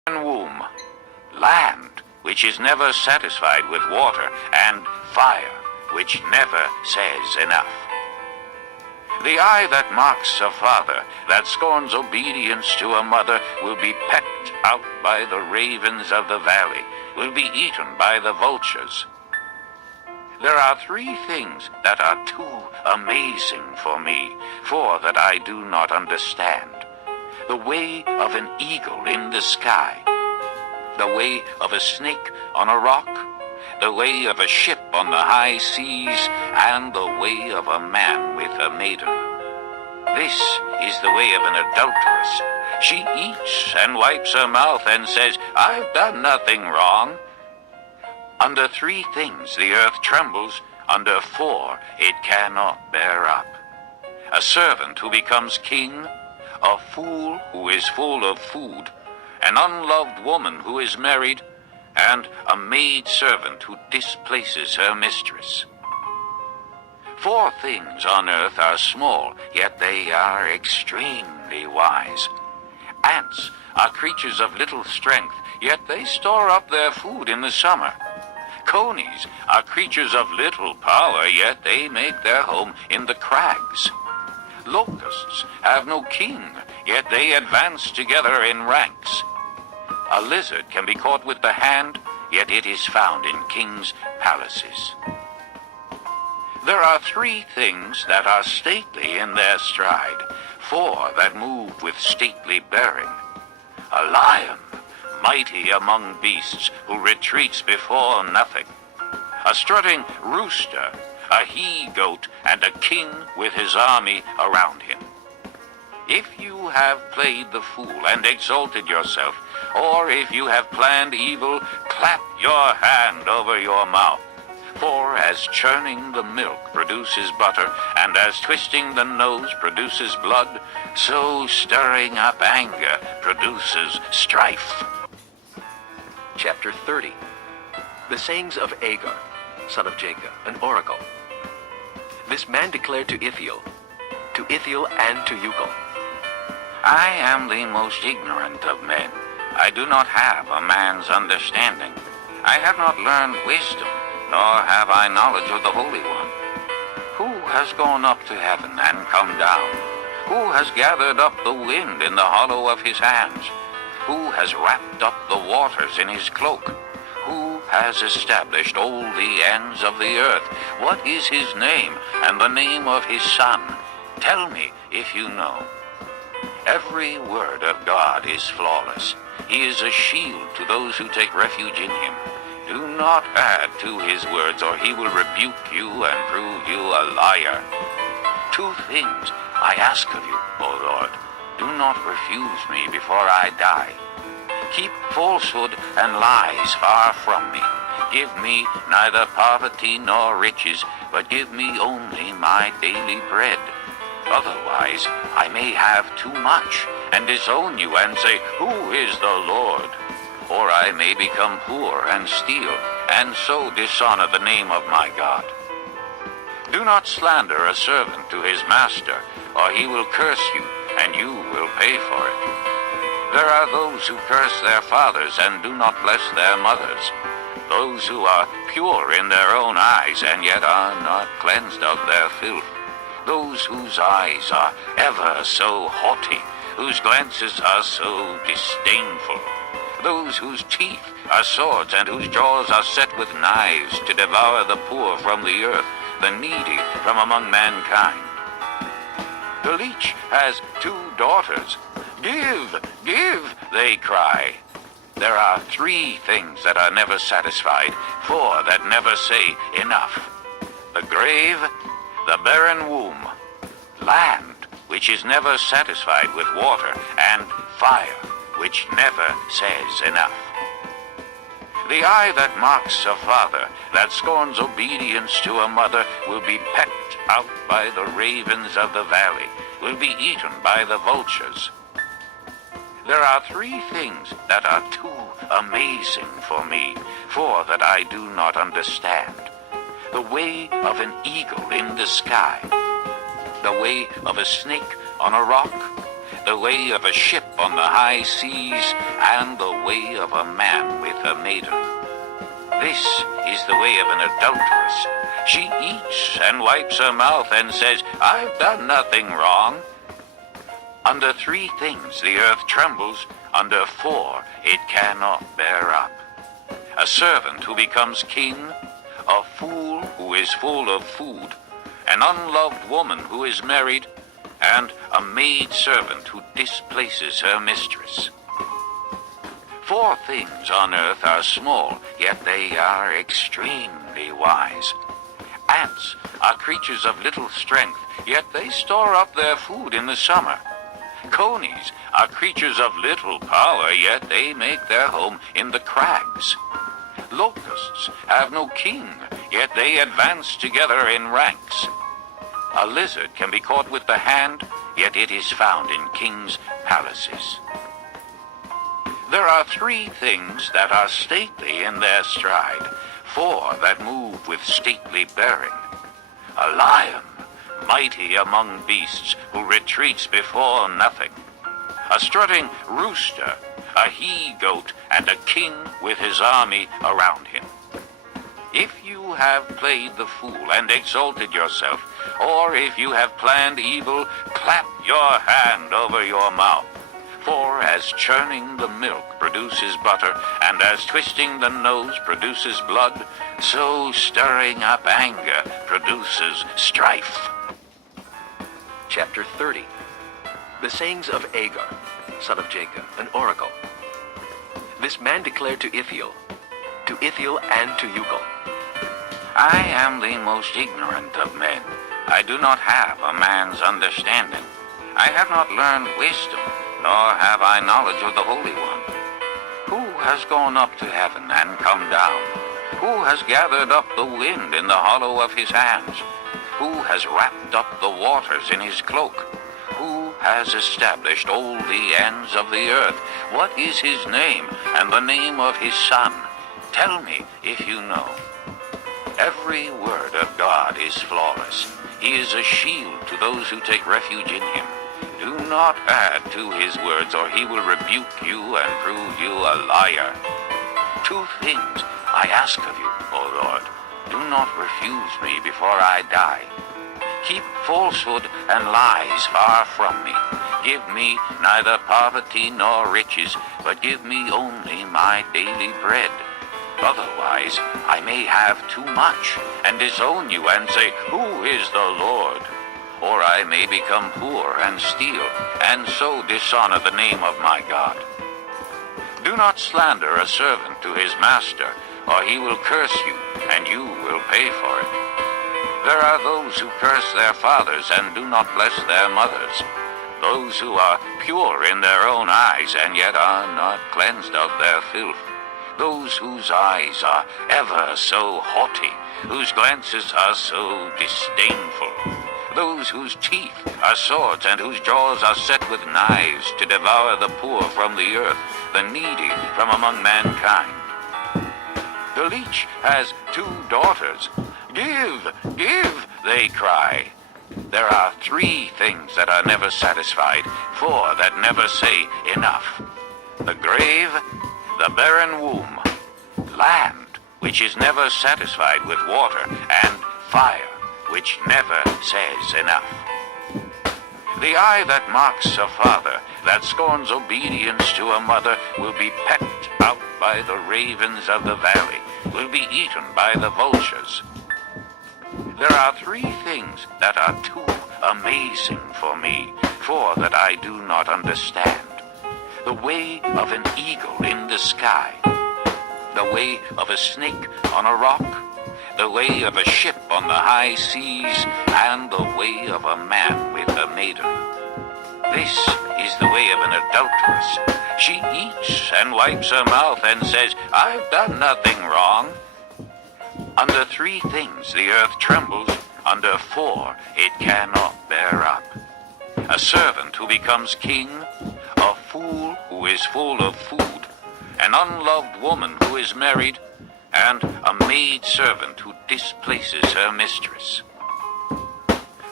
womb, land which is never satisfied with water, and fire which never says enough. The eye that mocks a father, that scorns obedience to a mother, will be pecked out by the ravens of the valley, will be eaten by the vultures. There are three things that are too amazing for me, four that I do not understand. The way of an eagle in the sky, the way of a snake on a rock, the way of a ship on the high seas, and the way of a man with a maiden. This is the way of an adulteress. She eats and wipes her mouth and says, "I've done nothing wrong." Under three things the earth trembles, under four it cannot bear up. A servant who becomes king, a fool who is full of food, an unloved woman who is married, and a maid-servant who displaces her mistress. Four things on earth are small, yet they are extremely wise. Ants are creatures of little strength, yet they store up their food in the summer. Conies are creatures of little power, yet they make their home in the crags. Locusts have no king, yet they advance together in ranks. A lizard can be caught with the hand, yet it is found in kings' palaces. There are three things that are stately in their stride, four that move with stately bearing. A lion, mighty among beasts, who retreats before nothing. A strutting rooster, a he-goat, and a king with his army around him. If you have played the fool and exalted yourself, or if you have planned evil, clap your hand over your mouth. For as churning the milk produces butter, and as twisting the nose produces blood, so stirring up anger produces strife. Chapter 30. The sayings of Agar, son of Jacob, an oracle. This man declared to Ithiel and to Ucal, I am the most ignorant of men. I do not have a man's understanding. I have not learned wisdom, nor have I knowledge of the Holy One. Who has gone up to heaven and come down? Who has gathered up the wind in the hollow of his hands? Who has wrapped up the waters in his cloak? Who has established all the ends of the earth? What is his name, and the name of his son? Tell me if you know. Every word of God is flawless. He is a shield to those who take refuge in him. Do not add to his words, or he will rebuke you and prove you a liar. Two things I ask of you, O Lord. Do not refuse me before I die. Keep falsehood and lies far from me. Give me neither poverty nor riches, but give me only my daily bread. Otherwise, I may have too much and disown you and say, Who is the Lord? Or I may become poor and steal, and so dishonor the name of my God. Do not slander a servant to his master, or he will curse you, and you will pay for it. There are those who curse their fathers and do not bless their mothers, those who are pure in their own eyes and yet are not cleansed of their filth, those whose eyes are ever so haughty, whose glances are so disdainful, those whose teeth are swords and whose jaws are set with knives to devour the poor from the earth, the needy from among mankind. The leech has 2 daughters. Give, give, they cry. There are 3 things that are never satisfied, 4 that never say enough. The grave, the barren womb, land which is never satisfied with water, and fire which never says enough. The eye that mocks a father, that scorns obedience to a mother, will be pecked out by the ravens of the valley, will be eaten by the vultures. There are 3 things that are too amazing for me, 4 that I do not understand. The way of an eagle in the sky, the way of a snake on a rock, the way of a ship on the high seas, and the way of a man with a maiden. This is the way of an adulteress. She eats and wipes her mouth and says, I've done nothing wrong. Under 3 things the earth trembles, under 4 it cannot bear up. A servant who becomes king, a fool who is full of food, an unloved woman who is married, and a maid servant who displaces her mistress. 4 things on earth are small, yet they are extremely wise. Ants are creatures of little strength, yet they store up their food in the summer. Conies are creatures of little power, yet they make their home in the crags. Locusts have no king, yet they advance together in ranks. A lizard can be caught with the hand, yet it is found in kings' palaces. There are 3 things that are stately in their stride, 4 that move with stately bearing. A lion, mighty among beasts, who retreats before nothing. A strutting rooster, a he-goat, and a king with his army around him. If you have played the fool and exalted yourself, or if you have planned evil, clap your hand over your mouth. For as churning the milk produces butter, and as twisting the nose produces blood, so stirring up anger produces strife. Chapter 30. The sayings of Agar, son of Jacob, an oracle. This man declared to Ithiel and to Ugal, I am the most ignorant of men. I do not have a man's understanding. I have not learned wisdom, nor have I knowledge of the Holy One. Who has gone up to heaven and come down? Who has gathered up the wind in the hollow of his hands? Who has wrapped up the waters in his cloak? Who has established all the ends of the earth? What is his name and the name of his son? Tell me if you know. Every word of God is flawless. He is a shield to those who take refuge in him. Do not add to his words, or he will rebuke you and prove you a liar. 2 things I ask of you, O Lord. Do not refuse me before I die. Keep falsehood and lies far from me. Give me neither poverty nor riches, but give me only my daily bread. Otherwise, I may have too much and disown you and say, Who is the Lord? Or I may become poor and steal, and so dishonor the name of my God. Do not slander a servant to his master, or he will curse you, and you will pay for it. There are those who curse their fathers and do not bless their mothers, those who are pure in their own eyes and yet are not cleansed of their filth, those whose eyes are ever so haughty, whose glances are so disdainful, those whose teeth are swords and whose jaws are set with knives to devour the poor from the earth, the needy from among mankind. The leech has 2 daughters. Give, give, they cry. There are 3 things that are never satisfied, 4 that never say enough. The grave, the barren womb, land, which is never satisfied with water, and fire, which never says enough. The eye that mocks a father, that scorns obedience to a mother, will be pecked out by the ravens of the valley, will be eaten by the vultures. There are 3 things that are too amazing for me, 4 that I do not understand. The way of an eagle in the sky, the way of a snake on a rock, the way of a ship on the high seas, and the way of a man with a maiden. This is the way of an adulteress. She eats and wipes her mouth and says, I've done nothing wrong. Under 3 things the earth trembles, under 4 it cannot bear up. A servant who becomes king, a fool who is full of food, an unloved woman who is married, and a maid servant who displaces her mistress.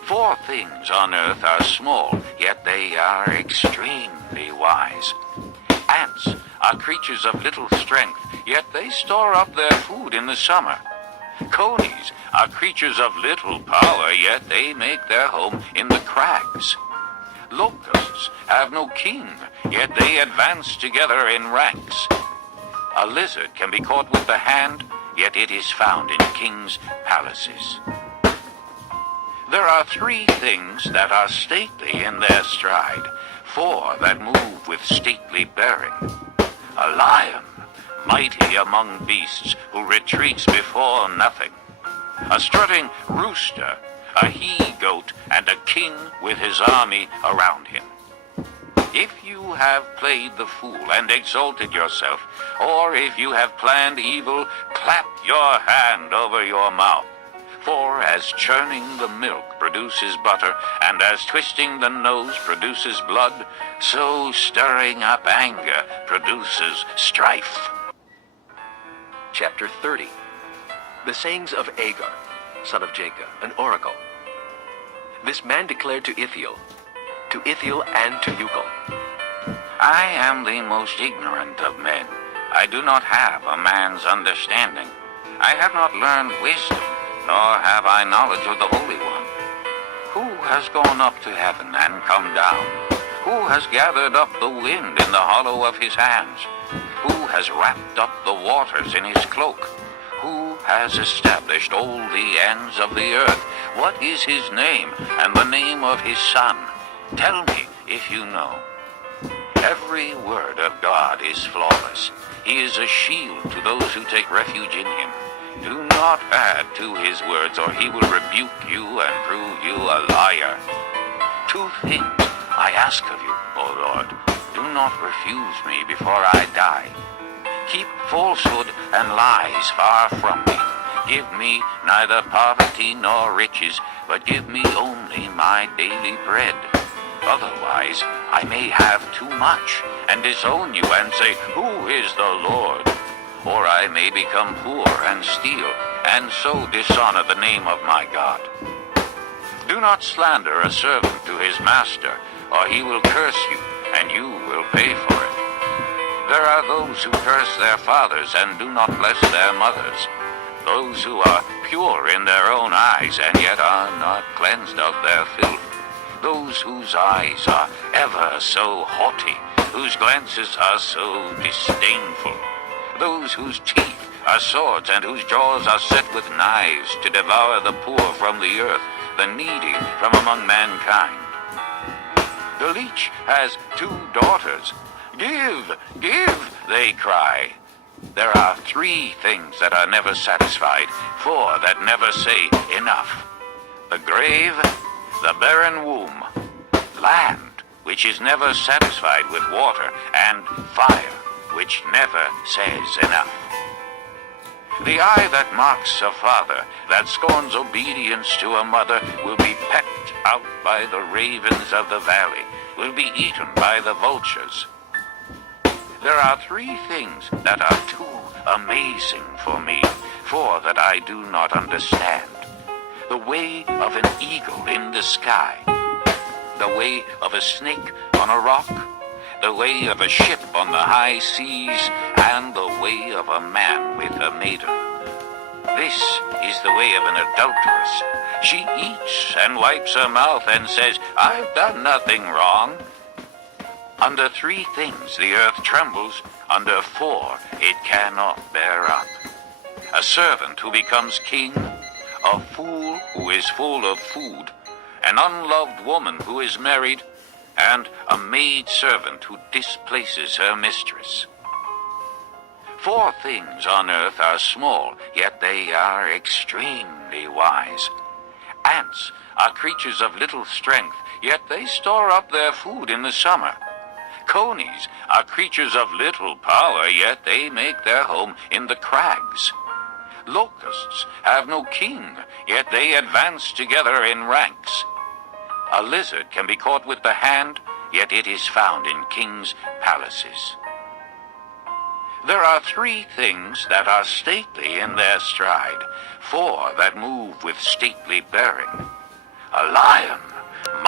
4 things on earth are small, yet they are extremely wise. Ants are creatures of little strength, yet they store up their food in the summer. Conies are creatures of little power, yet they make their home in the crags. Locusts have no king, yet they advance together in ranks. A lizard can be caught with the hand, yet it is found in kings' palaces. There are 3 things that are stately in their stride, 4 that move with stately bearing. A lion, mighty among beasts, who retreats before nothing. A strutting rooster, a he-goat, and a king with his army around him. If you have played the fool and exalted yourself, or if you have planned evil, clap your hand over your mouth. For as churning the milk produces butter, and as twisting the nose produces blood, so stirring up anger produces strife. Chapter 30. The sayings of Agar, son of Jacob, an oracle. This man declared to Ithiel and to Ucal. I am the most ignorant of men. I do not have a man's understanding. I have not learned wisdom, nor have I knowledge of the Holy One. Who has gone up to heaven and come down? Who has gathered up the wind in the hollow of his hands? Who has wrapped up the waters in his cloak? Who has established all the ends of the earth? What is his name and the name of his son? Tell me if you know. Every word of God is flawless. He is a shield to those who take refuge in him. Do not add to his words, or he will rebuke you and prove you a liar. 2 things I ask of you, O Lord. Do not refuse me before I die. Keep falsehood and lies far from me. Give me neither poverty nor riches, but give me only my daily bread. Otherwise, I may have too much and disown you and say, Who is the Lord? Or I may become poor and steal, and so dishonor the name of my God. Do not slander a servant to his master, or he will curse you, and you will pay for it. There are those who curse their fathers and do not bless their mothers, those who are pure in their own eyes and yet are not cleansed of their filth, those whose eyes are ever so haughty, whose glances are so disdainful, those whose teeth are swords and whose jaws are set with knives to devour the poor from the earth, the needy from among mankind. The leech has 2 daughters. Give, give, they cry. There are 3 things that are never satisfied, 4 that never say enough. The grave, the barren womb, land, which is never satisfied with water, and fire, which never says enough. The eye that mocks a father, that scorns obedience to a mother, will be pecked out by the ravens of the valley, will be eaten by the vultures. There are 3 things that are too amazing for me, 4 that I do not understand. The way of an eagle in the sky, the way of a snake on a rock, the way of a ship on the high seas, and the way of a man with a maiden. This is the way of an adulteress. She eats and wipes her mouth and says, I've done nothing wrong. Under 3 things the earth trembles, under 4 it cannot bear up. A servant who becomes king, a fool who is full of food, an unloved woman who is married, and a maid-servant who displaces her mistress. 4 things on earth are small, yet they are extremely wise. Ants are creatures of little strength, yet they store up their food in the summer. Conies are creatures of little power, yet they make their home in the crags. Locusts have no king, yet they advance together in ranks. A lizard can be caught with the hand, yet it is found in kings' palaces. There are 3 things that are stately in their stride, 4 that move with stately bearing. A lion.